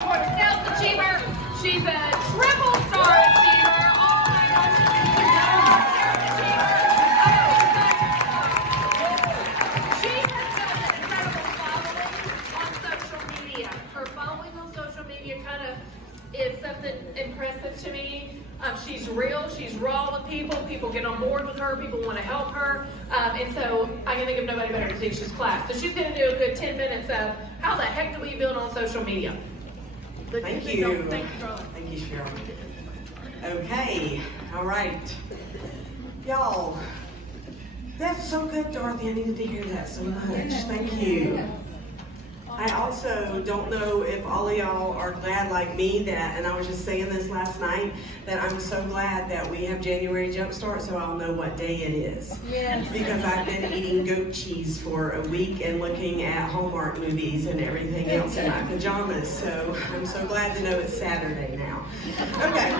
For the sales achiever, she's a triple star achiever. Oh my gosh, she has built an incredible following on social media. Her following on social media kind of is something impressive to me. She's real, she's raw with people. People get on board with her, people want to help her. And so I can think of nobody better to teach this class. So she's going to do a good 10 minutes of how the heck do we build on social media? Thank you. Thank you, Charlotte. Thank you, Cheryl. Okay, all right. Y'all, that's so good, Dorothy. I needed to hear that so much. Thank you. I also don't know if all of y'all are glad like me that, and I was just saying this last night, that I'm so glad that we have January Jumpstart so I'll know what day it is. Yes. Because I've been eating goat cheese for a week and looking at Hallmark movies and everything else in my pajamas. So I'm so glad to know it's Saturday now. Okay.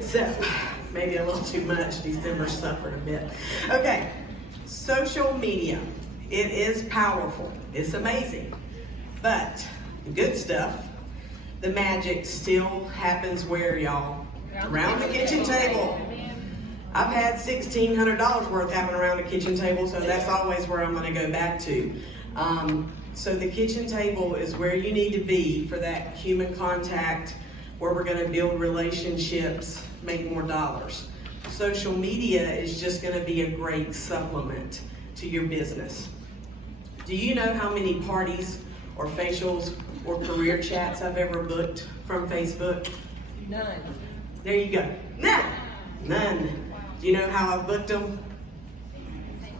So, maybe a little too much. December suffered a bit. Okay. Social media. It is powerful. It's amazing. But the good stuff, the magic still happens where, y'all? Around the kitchen table. I've had $1,600 worth happen around the kitchen table, so that's always where I'm going to go back to. So the kitchen table is where you need to be for that human contact, where we're going to build relationships, make more dollars. Social media is just going to be a great supplement to your business. Do you know how many parties or facials or career chats I've ever booked from Facebook? None. There you go. None. Do you know how I've booked them?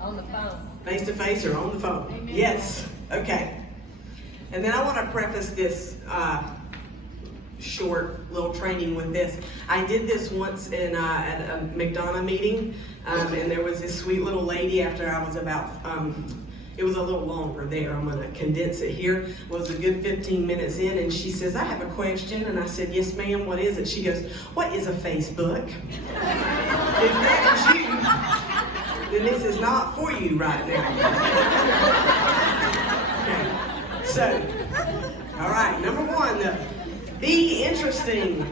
On the phone. Face to face or on the phone? Amen. Yes. Okay. And then I want to preface this short little training with this. I did this once at a McDonough meeting, and there was this sweet little lady after I was about, it was a little longer there. I'm going to condense it here. It was a good 15 minutes in, and she says, I have a question. And I said, yes, ma'am, what is it? She goes, what is a Facebook? If that is you, then this is not for you right now. Okay. So, all right, number one, be interesting.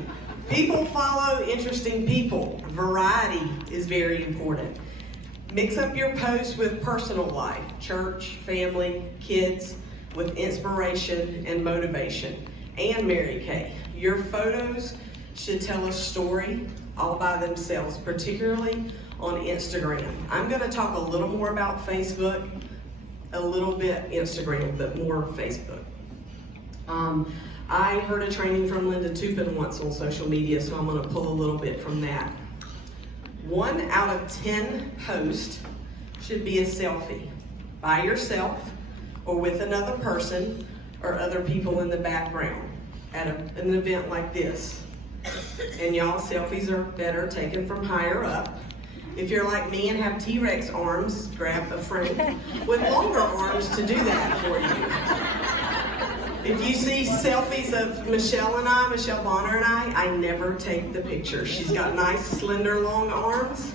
People follow interesting people. Variety is very important. Mix up your posts with personal life, church, family, kids, with inspiration and motivation. And Mary Kay, your photos should tell a story all by themselves, particularly on Instagram. I'm going to talk a little more about Facebook, a little bit Instagram, but more Facebook. I heard a training from Linda Tupin once on social media, so I'm going to pull a little bit from that. 1 out of 10 posts should be a selfie by yourself or with another person or other people in the background at an event like this. And y'all, selfies are better taken from higher up. If you're like me and have T-Rex arms, grab a friend with longer arms to do that for you. If you see selfies of Michelle Bonner and I never take the picture. She's got nice, slender, long arms,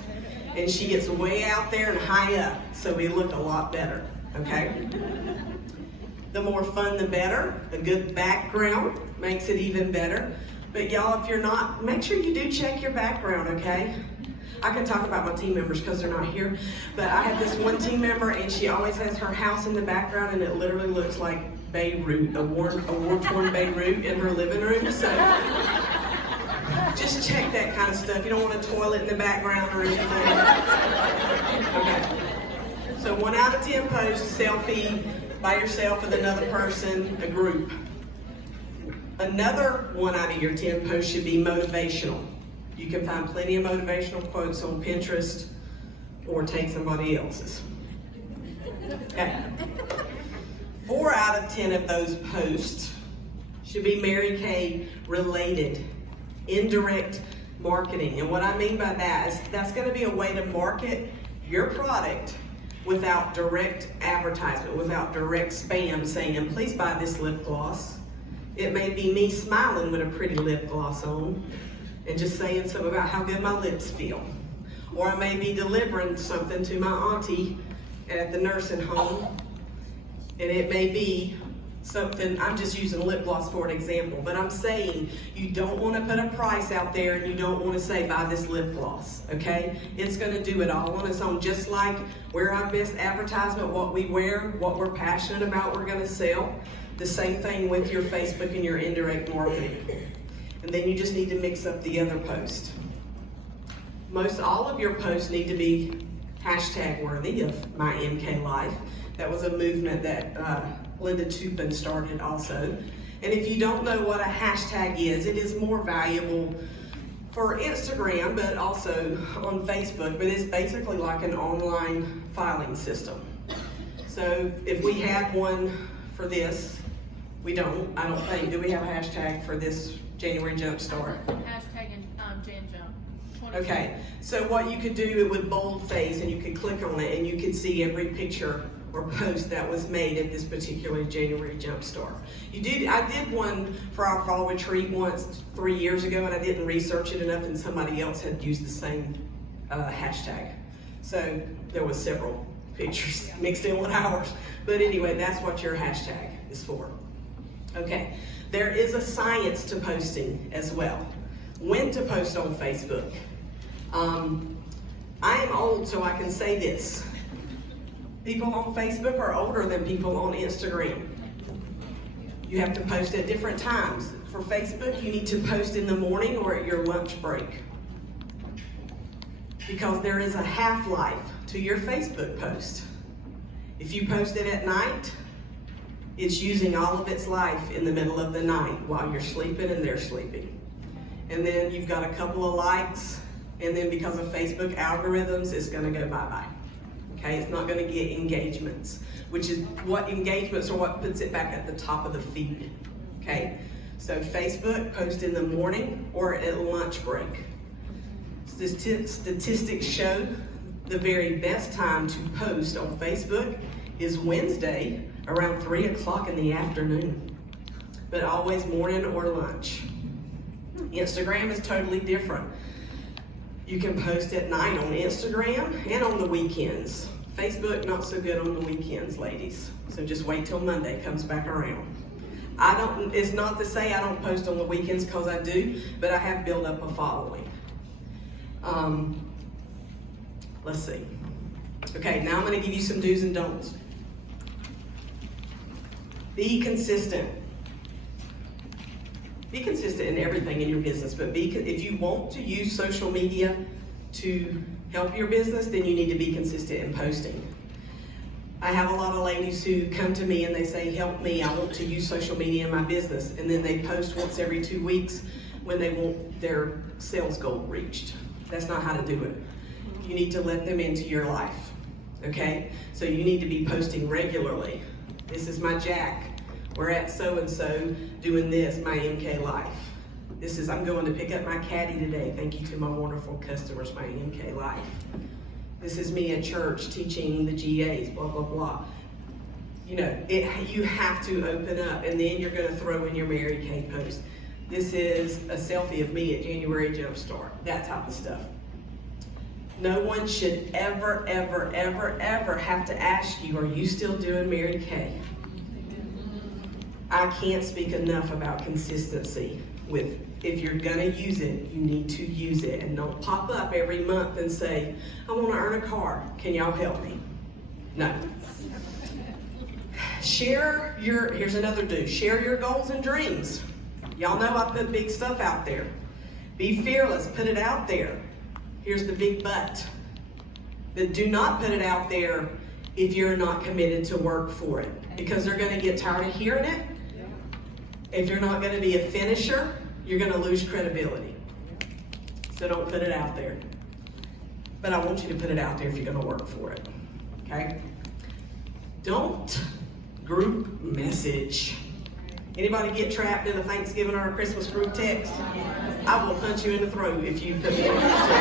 and she gets way out there and high up, so we look a lot better, okay? The more fun, the better. A good background makes it even better. But y'all, if you're not, make sure you do check your background, okay? I can talk about my team members because they're not here, but I have this one team member, and she always has her house in the background, and it literally looks like Beirut, a war-torn Beirut in her living room. So just check that kind of stuff. You don't want a toilet in the background or anything. Okay. So 1 out of 10 posts, selfie by yourself with another person, a group. Another 1 out of your 10 posts should be motivational. You can find plenty of motivational quotes on Pinterest or take somebody else's. Okay. 4 out of 10 of those posts should be Mary Kay related, indirect marketing. And what I mean by that is that's going to be a way to market your product without direct advertisement, without direct spam saying, please buy this lip gloss. It may be me smiling with a pretty lip gloss on and just saying something about how good my lips feel. Or I may be delivering something to my auntie at the nursing home, and it may be something, I'm just using lip gloss for an example, but I'm saying you don't want to put a price out there and you don't want to say buy this lip gloss, okay? It's going to do it all on its own, just like we're our best advertisement, what we wear, what we're passionate about, we're going to sell. The same thing with your Facebook and your indirect marketing. And then you just need to mix up the other posts. Most all of your posts need to be hashtag worthy of My MK Life. That was a movement that Linda Tupin started also. And if you don't know what a hashtag is, it is more valuable for Instagram, but also on Facebook. But it's basically like an online filing system. So if we had one for this, I don't think. Do we have a hashtag for this January Jumpstart? Hashtag Jan Jump. Okay, so what you could do, it would boldface and you could click on it and you could see every picture or post that was made at this particular January Jumpstart. I did one for our fall retreat once 3 years ago, and I didn't research it enough, and somebody else had used the same hashtag. So there was several pictures mixed in with ours. But anyway, that's what your hashtag is for. Okay, there is a science to posting as well. When to post on Facebook. I am old, so I can say this. People on Facebook are older than people on Instagram. You have to post at different times. For Facebook, you need to post in the morning or at your lunch break. Because there is a half-life to your Facebook post. If you post it at night, it's using all of its life in the middle of the night while you're sleeping and they're sleeping. And then you've got a couple of likes, and then because of Facebook algorithms, it's gonna go bye-bye. Okay, it's not gonna get engagements, which is what engagements are what puts it back at the top of the feed. Okay, so Facebook, post in the morning or at lunch break. Statistics show the very best time to post on Facebook is Wednesday around 3 o'clock in the afternoon, but always morning or lunch. Instagram is totally different. You can post at night on Instagram and on the weekends. Facebook, not so good on the weekends, ladies. So just wait till Monday comes back around. It's not to say I don't post on the weekends, because I do, but I have built up a following. Let's see. Okay, now I'm gonna give you some do's and don'ts. Be consistent. Be consistent in everything in your business, but if you want to use social media to help your business, then you need to be consistent in posting. I have a lot of ladies who come to me and they say, help me, I want to use social media in my business. And then they post once every 2 weeks when they want their sales goal reached. That's not how to do it. You need to let them into your life, okay? So you need to be posting regularly. This is my Jack. We're at so-and-so doing this, my MK Life. I'm going to pick up my caddy today. Thank you to my wonderful customers, my MK Life. This is me at church teaching the GAs, blah, blah, blah. You know, you have to open up, and then you're gonna throw in your Mary Kay post. This is a selfie of me at January Jumpstart, that type of stuff. No one should ever, ever, ever, ever have to ask you, are you still doing Mary Kay? I can't speak enough about consistency with, if you're gonna use it, you need to use it, and don't pop up every month and say, I wanna earn a car, can y'all help me? No. Here's another do, share your goals and dreams. Y'all know I put big stuff out there. Be fearless, put it out there. Here's the big but. But do not put it out there if you're not committed to work for it, because they're gonna get tired of hearing it. If you're not gonna be a finisher, you're gonna lose credibility. So don't put it out there. But I want you to put it out there if you're gonna work for it, okay? Don't group message. Anybody get trapped in a Thanksgiving or a Christmas group text? I will punch you in the throat if you put me in a text.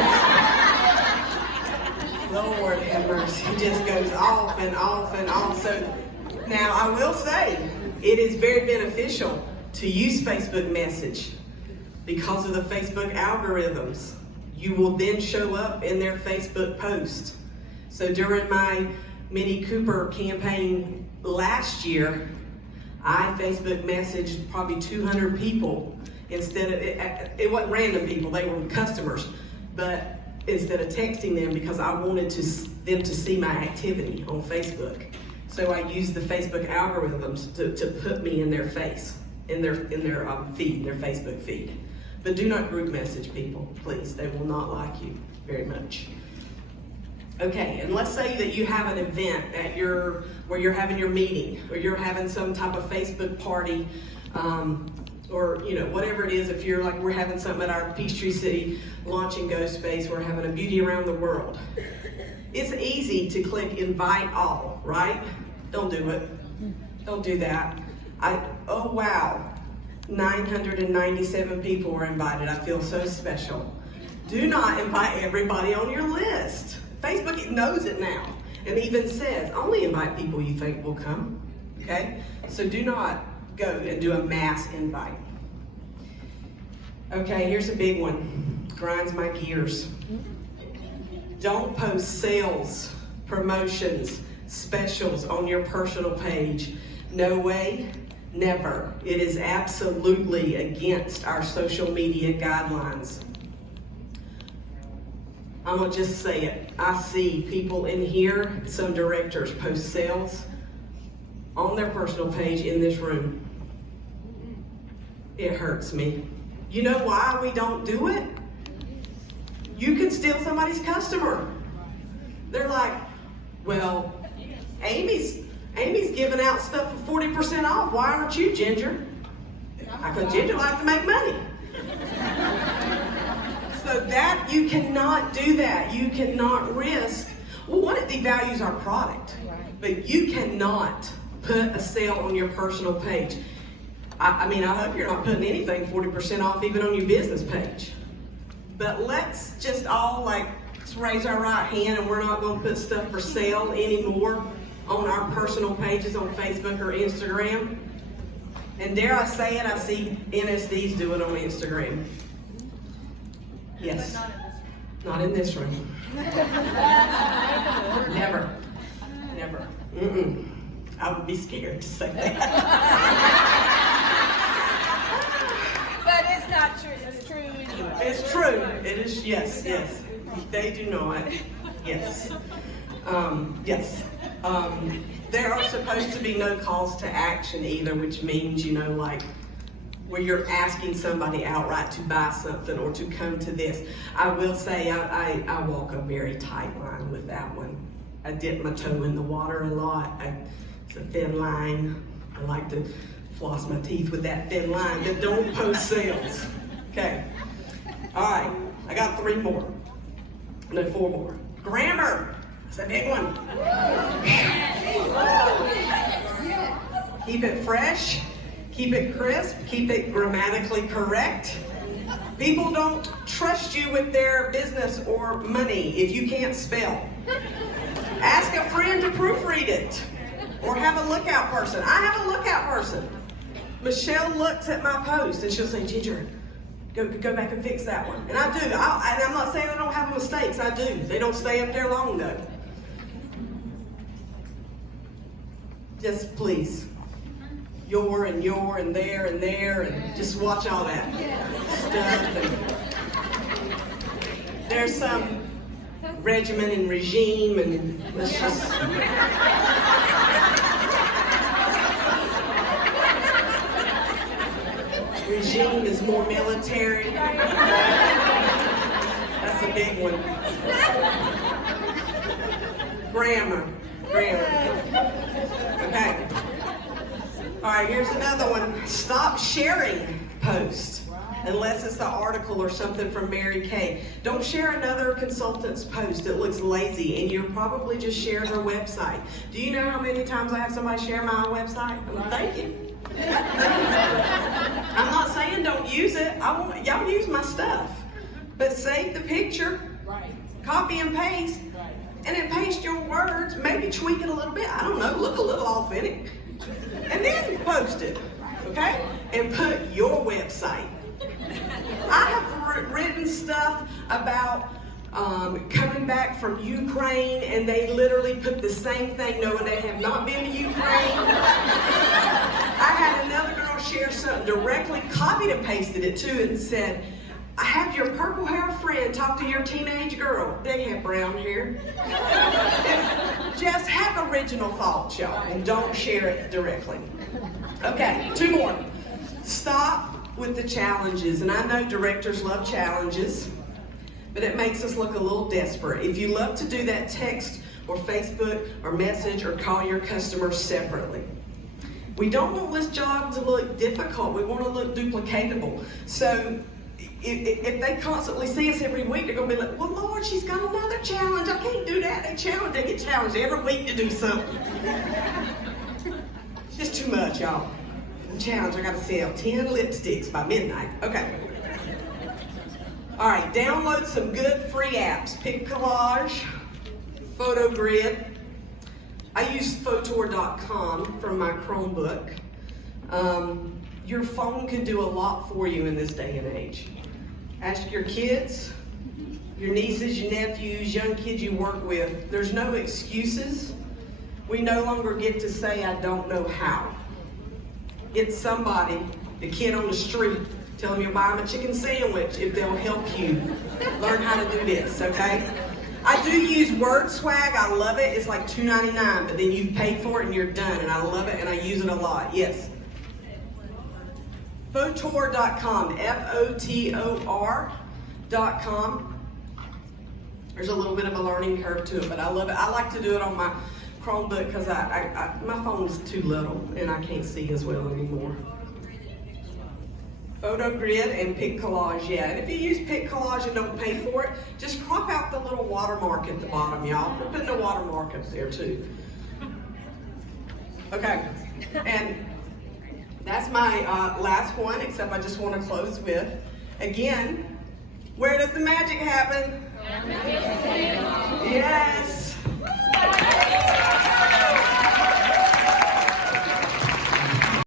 Lord have mercy, it just goes off and off and off. So now I will say, it is very beneficial to use Facebook message because of the Facebook algorithms. You will then show up in their Facebook post. So during my Mini Cooper campaign last year, I Facebook messaged probably 200 people instead of, it wasn't random people, they were customers, but instead of texting them because I wanted them to see my activity on Facebook. So I used the Facebook algorithms to put me in their face, in their feed, their Facebook feed. But do not group message people, please. They will not like you very much. Okay, and let's say that you have an event at where you're having your meeting, or you're having some type of Facebook party, or whatever it is. If you're like, we're having something at our Peachtree City Launch and Go space, we're having a beauty around the world. It's easy to click invite all, right? Don't do it. Don't do that. Oh wow, 997 people were invited. I feel so special. Do not invite everybody on your list. Facebook knows it now, and even says, only invite people you think will come, okay? So do not go and do a mass invite. Okay, here's a big one. Grinds my gears. Don't post sales, promotions, specials on your personal page. No way, never. It is absolutely against our social media guidelines. I'm gonna just say it. I see people in here, some directors post sales on their personal page in this room. It hurts me. You know why we don't do it? You can steal somebody's customer. They're like, well, Amy's giving out stuff for 40% off. Why aren't you, Ginger? Because Ginger likes to make money. So that, you cannot do that. You cannot risk. Well, one, it devalues our product. But you cannot put a sale on your personal page. I mean, I hope you're not putting anything 40% off even on your business page. But let's just all let's raise our right hand, and we're not going to put stuff for sale anymore on our personal pages on Facebook or Instagram. And dare I say it, I see NSDs do it on Instagram. Yes. Not in this room. Never. Never. I would be scared to say that. But it's not true. It's true anyway. It's true. It is, yes. They do not. Yes. Yes. There are supposed to be no calls to action either, which means, where you're asking somebody outright to buy something or to come to this. I will say I walk a very tight line with that one. I dip my toe in the water a lot. It's a thin line. I like to floss my teeth with that thin line, but don't post sales. Okay. All right. I got 4 more. Grammar. It's a big one. Keep it fresh. Keep it crisp. Keep it grammatically correct. People don't trust you with their business or money if you can't spell. Ask a friend to proofread it. Or have a lookout person. I have a lookout person. Michelle looks at my post and she'll say, Ginger, go back and fix that one. And I do. And I'm not saying I don't have mistakes. I do. They don't stay up there long though. Just please. Your and there and just watch all that stuff. And there's some regimen and regime, and let's just. Regime is more military. That's a big one. Grammar. Okay. All right, here's another one. Stop sharing posts unless it's an article or something from Mary Kay. Don't share another consultant's post that looks lazy and you're probably just sharing her website. Do you know how many times I have somebody share my website? Well, thank you. I'm not saying don't use it. Y'all use my stuff. But save the picture, copy and paste, and then paste your words, maybe tweak it a little bit. I don't know, look a little authentic. And then post it, okay? And put your website. I have written stuff about coming back from Ukraine, and they literally put the same thing knowing they have not been to Ukraine. I shared something directly, copied and pasted it too, and said, I have your purple hair friend talk to your teenage girl. They have brown hair. Just have original thoughts, y'all, and don't share it directly. Okay, 2 more. Stop with the challenges. And I know directors love challenges, but it makes us look a little desperate. If you love to do that, text or Facebook or message or call your customers separately. We don't want this job to look difficult. We want to look duplicatable. So if they constantly see us every week, they're going to be like, well, Lord, she's got another challenge. I can't do that. They get challenged every week to do something. It's just too much, y'all. The challenge, I got to sell 10 lipsticks by midnight. Okay. All right, download some good free apps. Pick Collage, Photo Grid. I use Photor.com from my Chromebook. Your phone can do a lot for you in this day and age. Ask your kids, your nieces, your nephews, young kids you work with. There's no excuses. We no longer get to say, I don't know how. Get somebody, the kid on the street, tell them you'll buy them a chicken sandwich if they'll help you learn how to do this, okay? I do use WordSwag. I love it. It's like $2.99, but then you've paid for it and you're done, and I love it and I use it a lot. Yes. Photor.com, Fotor.com. There's a little bit of a learning curve to it, but I love it. I like to do it on my Chromebook because my phone's too little and I can't see as well anymore. Photo Grid and Pick Collage, yeah. And if you use Pick Collage and don't pay for it, just crop out the little watermark at the bottom, y'all. We're putting a watermark up there too. Okay, and that's my last one, except I just want to close with, again, where does the magic happen?